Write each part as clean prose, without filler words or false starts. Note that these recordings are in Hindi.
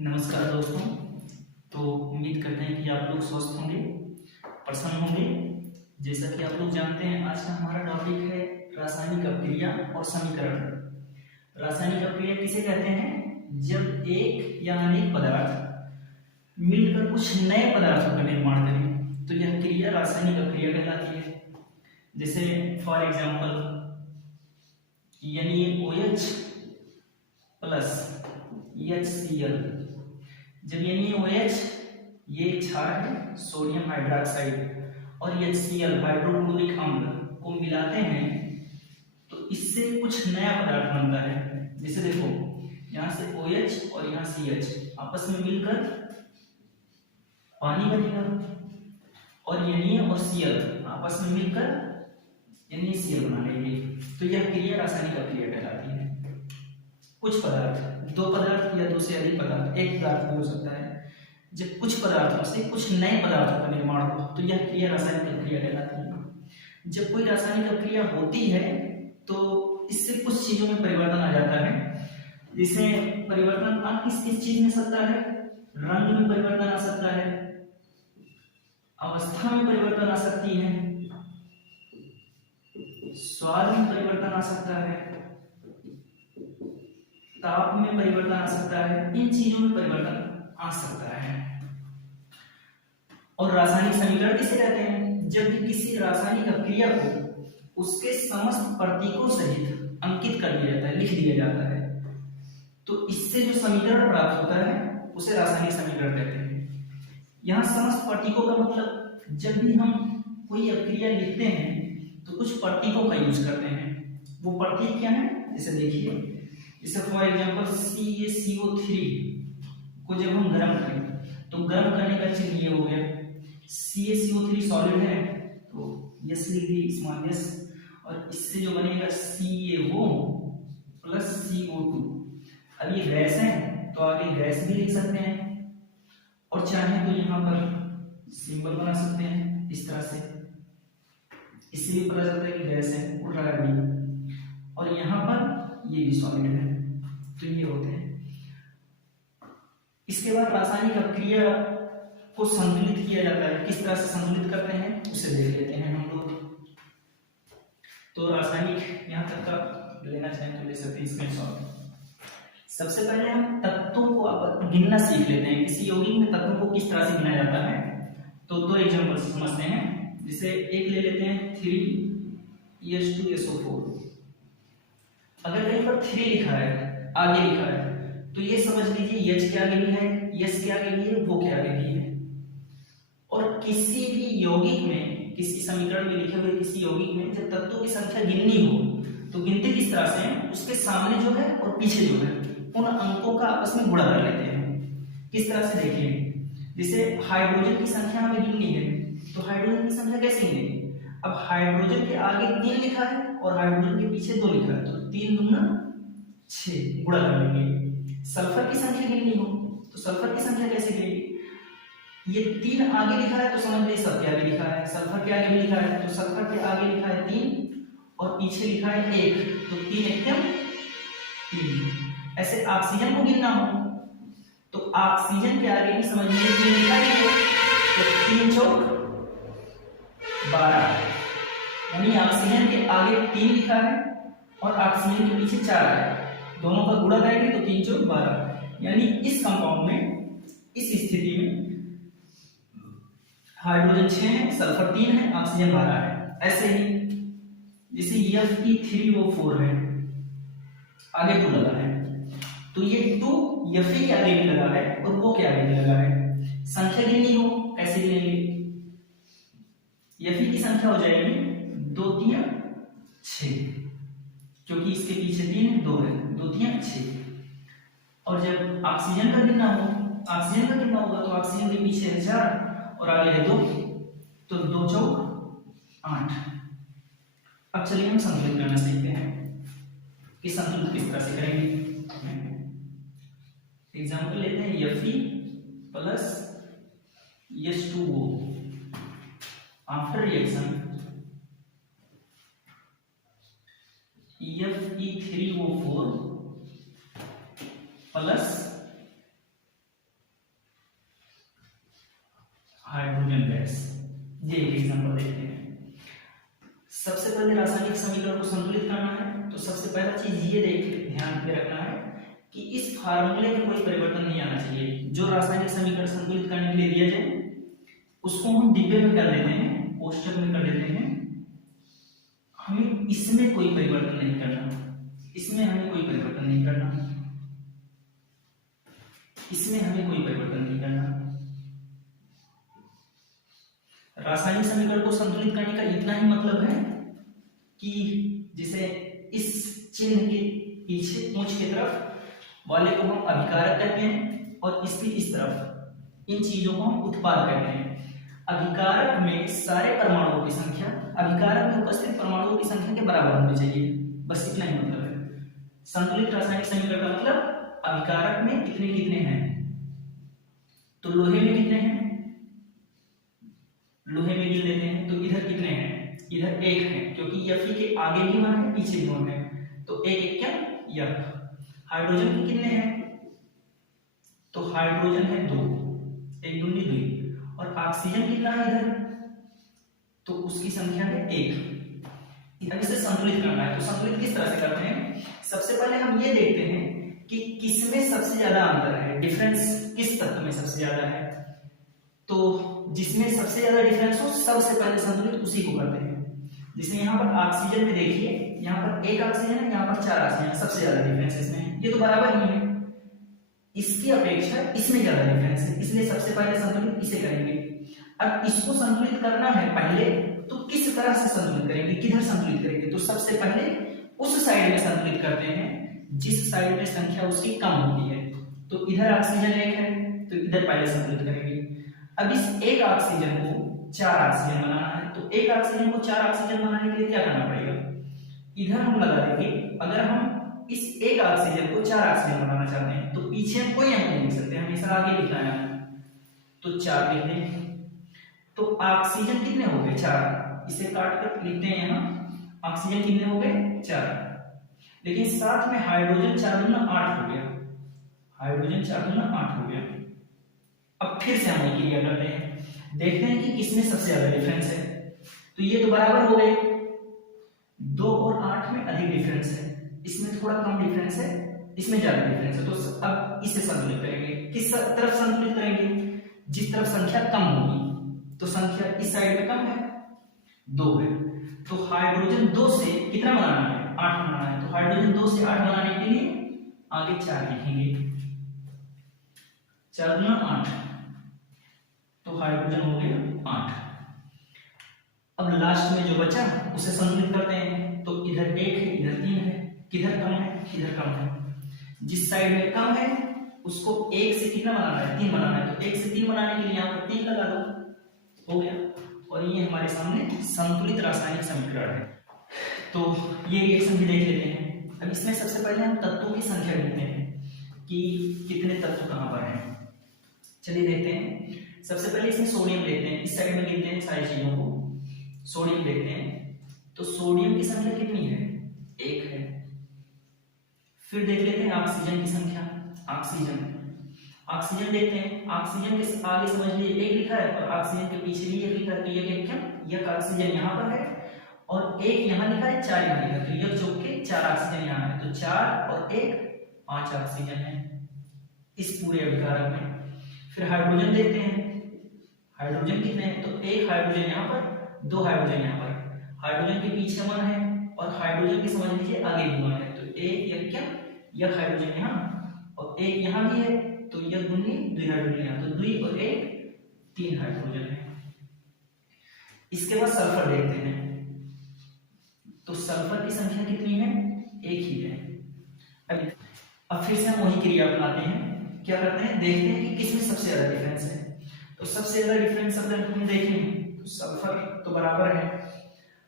नमस्कार दोस्तों। तो उम्मीद करते हैं कि आप लोग स्वस्थ होंगे, प्रसन्न होंगे। जैसा कि आप लोग जानते हैं, आज का हमारा टॉपिक है रासायनिक अपक्रिया और समीकरण। रासायनिक अपक्रिया किसे कहते हैं? जब एक या अनेक पदार्थ मिलकर कुछ नए पदार्थों का निर्माण करें तो यह क्रिया रासायनिक अपक्रिया कहलाती है। जैसे for example NaOH plus HCl। जब NaOH ये क्षार है सोडियम हाइड्रोक्साइड और HCl हाइड्रोक्लोरिक अम्ल को मिलाते हैं तो इससे कुछ नया पदार्थ बनता है। जैसे देखो, यहाँ से OH और यहाँ CH आपस में मिलकर पानी बनेगा और Na और Cl आपस में मिलकर NaCl बना लेंगे। तो यह क्रिया रासायनिक अपक्रिया कहलाती है। कुछ पदार्थ, दो पदार्थ या दो से अधिक पदार्थ, एक पदार्थ भी हो सकता है, जब कुछ पदार्थों से कुछ नए पदार्थों का निर्माण हो तो यह क्रिया रासायनिक अपक्रिया कहलाती है। जब कोई रासायनिक अपक्रिया होती है तो इससे कुछ चीजों में परिवर्तन आ जाता है। जिससे परिवर्तन आप किस किस चीज में सकता है? रंग में परिवर्तन आ सकता है, अवस्था में परिवर्तन आ सकती है, स्वाद में परिवर्तन आ सकता है, ताप में परिवर्तन आ सकता है। इन चीजों में परिवर्तन आ सकता है। और रासायनिक समीकरण किसे कहते हैं? जब भी किसी रासायनिक अपक्रिया को उसके समस्त प्रतीकों सहित अंकित कर दिया जाता है, लिख दिया जाता है, तो इससे जो समीकरण प्राप्त होता है उसे रासायनिक समीकरण कहते हैं। यहाँ समस्त प्रतीकों का मतलब, जब भी हम कोई अपक्रिया लिखते हैं तो कुछ प्रतीकों का यूज करते हैं। वो प्रतीक क्या है? जैसे देखिए, जैसे फॉर एग्जांपल CaCO3 को जब हम गर्म करें तो गर्म करने का चिन्ह ये हो गया। CaCO3 सॉलिड है तो यस लिख दी, स्मॉल यस, और इससे जो बनेगा CaO प्लस CO2। अब ये गैस है तो आगे गैस भी लिख सकते हैं, और चाहे तो यहाँ पर सिंबल बना सकते हैं इस तरह से, इससे भी पता चलता है कि गैस है, उल्टा कर दी। और यहाँ पर ये भी सॉलिड है, तो ये होते हैं। इसके बाद रासायनिक अपक्रिया को संतुलित किया जाता है। किस तरह से संतुलित करते हैं उसे देख लेते हैं हम लोग। तो रासायनिक यहाँ तक का लेना चाहें तो ले सकते हैं स्क्रीनशॉट। सबसे पहले हम तत्वों को आप गिनना सीख लेते हैं। किसी यौगिक में तत्वों को किस तरह से गिना जाता है तो दो एग्जांपल समझते हैं। जिसे एक ले लेते हैं 3H2SO4। अगर कहीं पर 3 लिखा है, आगे लिखा है, तो ये समझ लीजिए H के आगे भी है, S के आगे भी है, वो के आगे भी है। और किसी भी यौगिक में, किसी समीकरण में लिखे हुए किसी यौगिक में जब तत्वों की संख्या गिननी हो तो गिनती किस तरह से है? उसके सामने जो है और पीछे जो है उन अंकों का आपस में गुणा कर लेते हैं। किस तरह से देखिए, जैसे हाइड्रोजन की संख्या हमें गिननी है तो हाइड्रोजन की संख्या कैसे गिनेंगे? अब हाइड्रोजन के आगे 3 लिखा है और हाइड्रोजन के पीछे 2 लिखा है, तो 3 दूना 6, गुणा कर लेंगे। सल्फर की संख्या गिननी हो तो सल्फर की संख्या कैसे गिनेंगे? ये 3 आगे लिखा है तो समझ लीजिए सब के आगे लिखा है, सल्फर के आगे भी लिखा है तो सल्फर के आगे लिखा है 3 और पीछे लिखा है 1, तो 3 एकम 3। ऐसे ऑक्सीजन को गिनना हो तो ऑक्सीजन के आगे भी समझ लीजिए 3 लिखा है तो 3 चौक 12, यानी ऑक्सीजन के आगे 3 लिखा है और ऑक्सीजन के पीछे 4 है, दोनों का गुणा करेंगे तो 3 चौक 12। यानी इस कंपाउंड में, इस स्थिति में हाइड्रोजन 6 है, सल्फर 3 है, ऑक्सीजन 12 है। ऐसे ही जैसे Fe3O4 है, आगे 2 लगा है तो ये 2 Fe के आगे भी लगा है और वो के आगे भी लगा है। संख्या गिननी हो कैसे गिनेंगे? Fe की संख्या हो जाएगी 2 3 6, क्योंकि इसके पीछे 3 2 है, 2 3 6। और जब ऑक्सीजन का गिनना हो, ऑक्सीजन का गिनना होगा तो ऑक्सीजन के पीछे है 4 और आगे है 2, तो 2 चौक 8। अब चलिए हम संतुलित करना सीखते हैं कि संतुलित किस तरह से करेंगे। एग्जाम्पल लेते हैं Fe plus H2O। After reaction Fe3O4 plus dash. ये एक एग्जांपल देखते हैं। सबसे पहले रासायनिक समीकरण को संतुलित करना है, तो सबसे पहला चीज ये ध्यान में रखना है कि इस फार्मूले में कोई परिवर्तन नहीं आना चाहिए। जो रासायनिक समीकरण संतुलित करने के लिए दिया जाए उसको हम डिब्बे में कर देते हैं, कोष्टक में कर देते हैं। हमें इसमें कोई परिवर्तन नहीं करना, इसमें हमें कोई परिवर्तन नहीं करना, इसमें हमें कोई परिवर्तन नहीं करना। रासायनिक समीकरण को संतुलित करने का इतना ही मतलब है कि जिसे इस चिन्ह के पीछे पूंछ की तरफ वाले को हम अभिकारक कहते हैं और इसकी इस तरफ इन चीजों को हम उत्पाद कहते हैं। अभिकारक में सारे परमाणुओं की संख्या अभिकारक में उपस्थित परमाणुओं की संख्या के बराबर होनी चाहिए, बस इतना ही मतलब है। संतुलित रासायनिक समीकरण का मतलब अभिकारक में कितने कितने हैं। तो लोहे में कितने हैं, लोहे में गिन लेते हैं, तो इधर कितने हैं, इधर एक है, क्योंकि Fe के आगे भी 1 है पीछे भी 1 है, तो एक एक क्या यह। हाइड्रोजन के कितने हैं, तो हाइड्रोजन है 2, 1 दूनी 2, और ऑक्सीजन कितना है इधर, तो उसकी संख्या है 1। अब इसे संतुलित करना है, तो संतुलित किस तरह से करते हैं। सबसे पहले हम ये देखते हैं कि किसमें सबसे ज्यादा अंतर है, डिफरेंस किस तत्व में सबसे ज्यादा है। तो जिसमें सबसे ज्यादा डिफरेंस हो सबसे पहले संतुलित उसी को करते हैं। जिसमें यहाँ पर ऑक्सीजन में देखिए, यहाँ पर 1 ऑक्सीजन है, यहाँ पर 4 ऑक्सीजन है, सबसे ज्यादा डिफरेंस इसमें, ये तो बराबर ही है। इसकी अपेक्षा इसमें ज्यादा डिफरेंस है, इसलिए सबसे पहले संतुलित इसे करेंगे। अब इसको संतुलित करना है पहले, तो किस तरह से संतुलित करेंगे, किधर संतुलित करेंगे, तो सबसे पहले उस साइड में संतुलित करते हैं जिस साइड में संख्या उसकी कम होती है। तो इधर ऑक्सीजन 1 है, तो इधर पहले संतुलित करेंगे। अब इस 1 ऑक्सीजन को 4 ऑक्सीजन बनाना है, तो 1 ऑक्सीजन को 4 ऑक्सीजन बनाने के लिए क्या करना पड़ेगा, इधर हम लगा देंगे। अगर हम इस 1 ऑक्सीजन को 4 ऑक्सीजन बनाना चाहते हैं तो पीछे हम कोई अंक नहीं लिख सकते, हमेशा आगे लिखना है, तो 4 लिख दें। तो ऑक्सीजन कितने हो गए 4, इसे काट कर लिखते हैं यहाँ, ऑक्सीजन कितने हो गए 4, लेकिन साथ में हाइड्रोजन 4 दूना 8 हो गया, हाइड्रोजन 4 दूना 8 हो गया। अब फिर से हम ये क्रिया करते हैं, देखते हैं कि किसमें सबसे ज्यादा डिफरेंस है। तो ये तो बराबर हो गए, 2 और 8 में अधिक डिफरेंस है, इसमें थोड़ा कम डिफरेंस है, इसमें ज्यादा डिफरेंस है। तो अब इसे संतुलित करेंगे, किस तरफ संतुलित करेंगे, जिस तरफ संख्या कम होगी। तो संख्या इस साइड में कम है, 2 है, तो हाइड्रोजन 2 से कितना बनाना है, 8 बनाना है। तो हाइड्रोजन 2 से 8 बनाने के लिए आगे 4 लिखेंगे, 4 गुना 8, तो हाइड्रोजन हो गया 8। अब लास्ट में जो बचा उसे संतुलित करते हैं, तो इधर 1 है, इधर 3 है, किधर कम है, इधर कम है। जिस साइड में कम है उसको 1 से कितना बनाना है, 3 बनाना है, तो 1 से 3 बनाने के लिए यहाँ पर 3 लगा दो, हो गया। और ये हमारे सामने संतुलित रासायनिक समीकरण है। तो ये रिएक्शन भी देख लेते हैं। अब इसमें सबसे पहले हम तत्वों की संख्या गिनते हैं कि कितने तत्व कहाँ पर हैं। चलिए देखते हैं। सबसे पहले इसमें सोडियम देखते हैं, इस साइड में गिनते हैं सारी चीजों को। सोडियम देखते हैं, तो सोडियम की संख्या कितनी है, 1 है। फिर देख लेते हैं ऑक्सीजन की संख्या, ऑक्सीजन देखते हैं। ऑक्सीजन के आगे समझ लीजिए 1 लिखा है और ऑक्सीजन के पीछे भी 1 लिखा है, तो ये क्या, यह ऑक्सीजन यहाँ पर है और 1 यहाँ लिखा है, 4 यहाँ लिखा है, तो यह चौक के 4 ऑक्सीजन यहाँ है, तो 4 और 1 5 ऑक्सीजन है इस पूरे अभिकारक में। फिर हाइड्रोजन देखते हैं, हाइड्रोजन कितने हैं, तो 1 हाइड्रोजन यहाँ पर, 2 हाइड्रोजन यहाँ पर, हाइड्रोजन के पीछे 1 है और हाइड्रोजन के समझ लीजिए आगे भी 1 है, तो 1 यह क्या, यह हाइड्रोजन यहाँ और 1 यहाँ भी है, तो यह दूनी 2 हाइड्रोजन यहाँ, तो 2 और 1 3 हाइड्रोजन है। इसके बाद सल्फर देखते हैं, तो सल्फर की संख्या कितनी है, 1 ही है। अब फिर से हम वही क्रिया अपनाते हैं, क्या करते हैं, देखते हैं कि किसमें सबसे ज्यादा डिफरेंस है। तो सबसे ज्यादा डिफरेंस अगर हम देखें तो सल्फर तो बराबर है,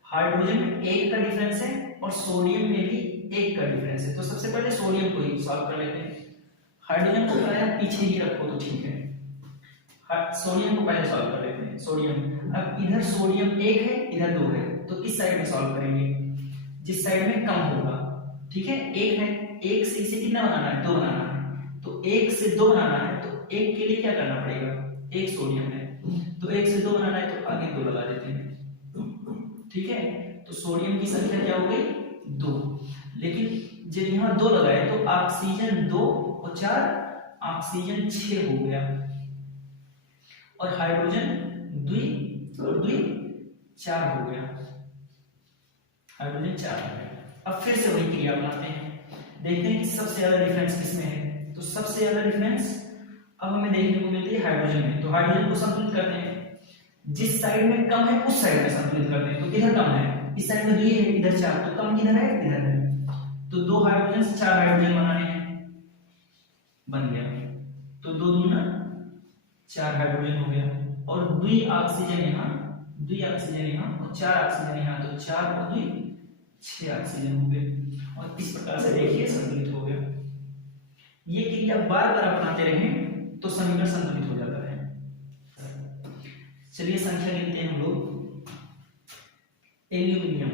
हाइड्रोजन में 1 का डिफरेंस है और सोडियम में भी 1 का डिफरेंस है। तो सबसे पहले सोडियम को ही सॉल्व कर लेते हैं। हाइड्रोजन को पहले पीछे ही रखो तो ठीक है, सोडियम को पहले सॉल्व कर लेते हैं। सोडियम, अब इधर सोडियम 1 है, इधर 2 है, तो किस साइड में सॉल्व करेंगे, जिस साइड में कम होगा, ठीक है। 1 है, 1 से इसे कितना बनाना है, 2 बनाना है, तो 1 से 2 बनाना है, तो 1 के लिए क्या करना पड़ेगा, 1 सोडियम है, तो 1 से 2 बनाना है तो आगे 2 लगा देते हैं, ठीक है। तो सोडियम की संख्या क्या हो गई 2, लेकिन जब यहाँ 2 लगाए तो ऑक्सीजन 2 और 4 ऑक्सीजन 6 हो गया, और हाइड्रोजन 2 और 2 4 हो गया, हाइड्रोजन 4 हो गया। अब फिर से वही क्रिया अपनाते हैं, देखते हैं कि सबसे ज्यादा डिफरेंस किसमें है। तो सबसे ज्यादा डिफरेंस अब हमें देखने को मिलती है हाइड्रोजन में। तो हाइड्रोजन को संतुलित करते हैं, जिस साइड में कम है उस साइड में संतुलित करते हैं। तो किधर कम है, इस साइड में 2 है, इधर 4, तो कम किधर है, इधर है। तो 2 हाइड्रोजन से 4 हाइड्रोजन बनाने हैं, बन गया। तो 2 दूना 4 हाइड्रोजन हो गया, और 2 ऑक्सीजन यहाँ, 2 ऑक्सीजन यहाँ और 4 ऑक्सीजन यहाँ, तो 4 और 2 6 ऑक्सीजन हो गए, और इस प्रकार से देखिए संतुलित हो गया। ये क्रिया बार बार अपनाते रहें तो समीकरण संतुलित हो जाता है। चलिए संख्या गिनते हैं हम लोग। एल्यूमिनियम,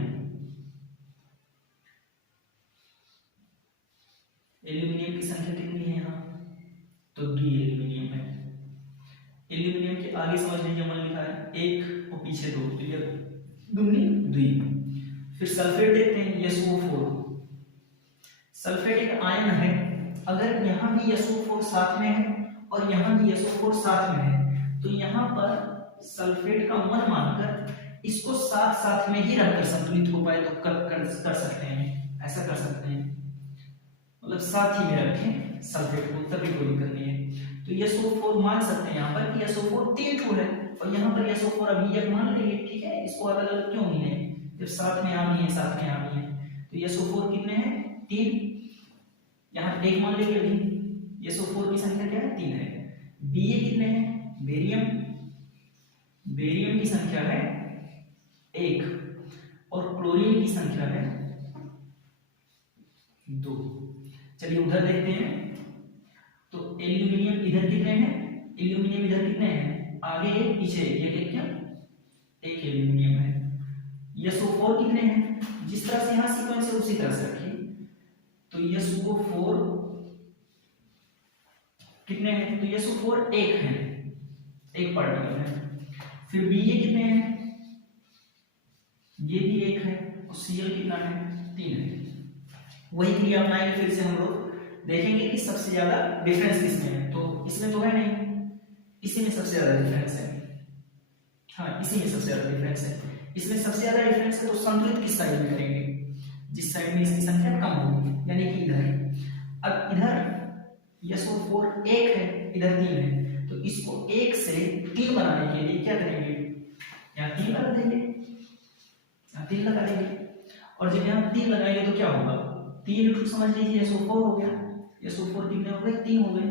एल्यूमिनियम की संख्या कितनी है यहाँ, तो 2 एल्यूमिनियम है। एल्यूमिनियम के आगे समझ लीजिए मन लिखा है 1 और पीछे 2, तो ये 2। फिर सल्फेट देखते हैं SO4। सल्फेट एक आयन है, अगर यहाँ भी SO4 साथ में है और यहाँ भी SO4 साथ में है, तो यहाँ पर सल्फेट का मन मानकर इसको साथ साथ में ही रखकर संतुलित हो पाए तो कर सकते हैं, ऐसा कर सकते हैं, मतलब साथ ही में रखें सल्फेट को, तभी कोई दिक्कत नहीं है। तो SO4 मान सकते हैं यहाँ पर कि SO4 3 ठो है, और यहाँ पर SO4 अभी एक मान लेंगे, ठीक है। इसको अलग अलग क्यों नहीं है, जब साथ में यहाँ भी है, साथ में यहाँ भी है। तो SO4 कितने हैं, 3, यहाँ 1 मान लेंगे अभी। SO4 की संख्या क्या है, 3 है। Ba कितने हैं, बेरियम, बेरियम की संख्या है 1, और क्लोरीन की संख्या है 2। चलिए उधर देखते हैं। तो एल्यूमिनियम इधर कितने हैं, एल्यूमिनियम इधर कितने हैं, आगे 1 पीछे 1, क्या 1 एल्यूमिनियम है। SO4 कितने हैं, जिस तरह से यहाँ सीक्वेंस है उसी तरह से रखिए। तो SO4 कितने हैं, तो SO4 1 है, 1 पार्टिकल है। फिर Ba कितने हैं, ये भी 1 है, और Cl कितना है, 3 है। वही क्रिया अपनाएंगे फिर से हम लोग, देखेंगे कि सबसे ज्यादा डिफरेंस किसमें है। तो इसमें तो है नहीं, इसी में सबसे ज्यादा डिफरेंस है, हाँ इसी में सबसे ज्यादा डिफरेंस है। इसमें सबसे ज्यादा डिफरेंस है तो संतुलित किस साइड में करेंगे, जिस साइड में इसकी संख्या कम होगी, यानी कि इधर। अब इधर SO4 1 है, इधर 3 है, तो इसको 1 से 3 बनाने के लिए क्या करेंगे, यहाँ 3 लगा देंगे, यहाँ 3 लगा देंगे, और जब यहाँ 3 लगाएंगे तो क्या होगा, 3 समझ लीजिए SO4 हो गया। SO4 कितने हो गए, 3 हो गए,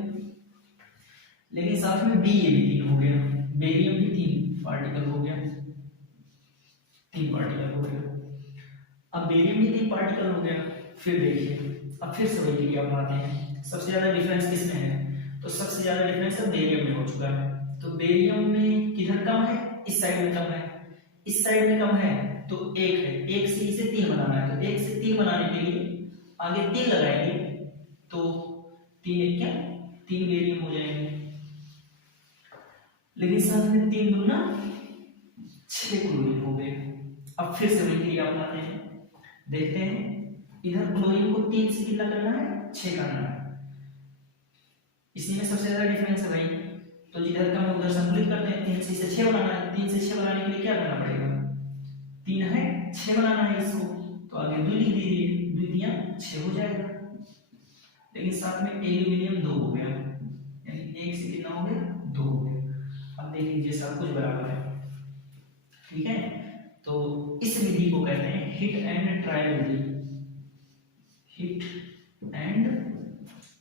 लेकिन साथ में Ba भी 3 हो गया, बेरियम भी 3 पार्टिकल हो गया, 3 पार्टिकल हो गया। अब बेरियम भी 3 पार्टिकल हो गया। फिर देखिए, अब फिर से वही क्रिया बनाते हैं। सबसे ज्यादा डिफरेंस किसमें है, तो सबसे ज्यादा डिफरेंस अब बेरियम में हो चुका है। तो बेरियम में किधर कम है, इस साइड में कम है, इस साइड में कम है, तो 1 है, 1 से इसे 3 बनाना है। तो 1 से 3 बनाने के लिए आगे 3 लगाएंगे, तो 3 1 क्या 3 बेरियम हो जाएंगे, लेकिन साथ में 3 दूना 6 क्लोरीन हो गए। अब फिर से वही क्रिया अपनाते हैं, देखते हैं इधर क्लोरीन को 3 से कितना करना है, 6 करना है। इसी में सबसे ज्यादा डिफरेंस है भाई, तो जिधर कम है उधर संतुलित करते हैं। 3 से इसे 6 बनाना है, 3 से 6 बनाने के लिए क्या करना पड़ेगा, 3 है 6 बनाना है इसको, तो आगे 2 लिख दीजिए, 2 दिया 6 हो जाएगा। लेकिन साथ में एल्यूमिनियम 2 हो गया, यानी 1 से कितना हो गया, 2 हो गया। अब देख लीजिए सब कुछ बराबर है, ठीक है। तो इस विधि को कहते हैं हिट एंड ट्रायल विधि, हिट एंड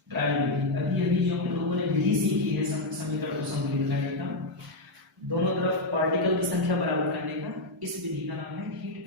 ट्रायल विधि। अभी जो हम लोगों ने विधि सीखी है समीकरण को संतुलित करने का, दोनों तरफ पार्टिकल की संख्या बराबर करने का, इस विधि का नाम है हिट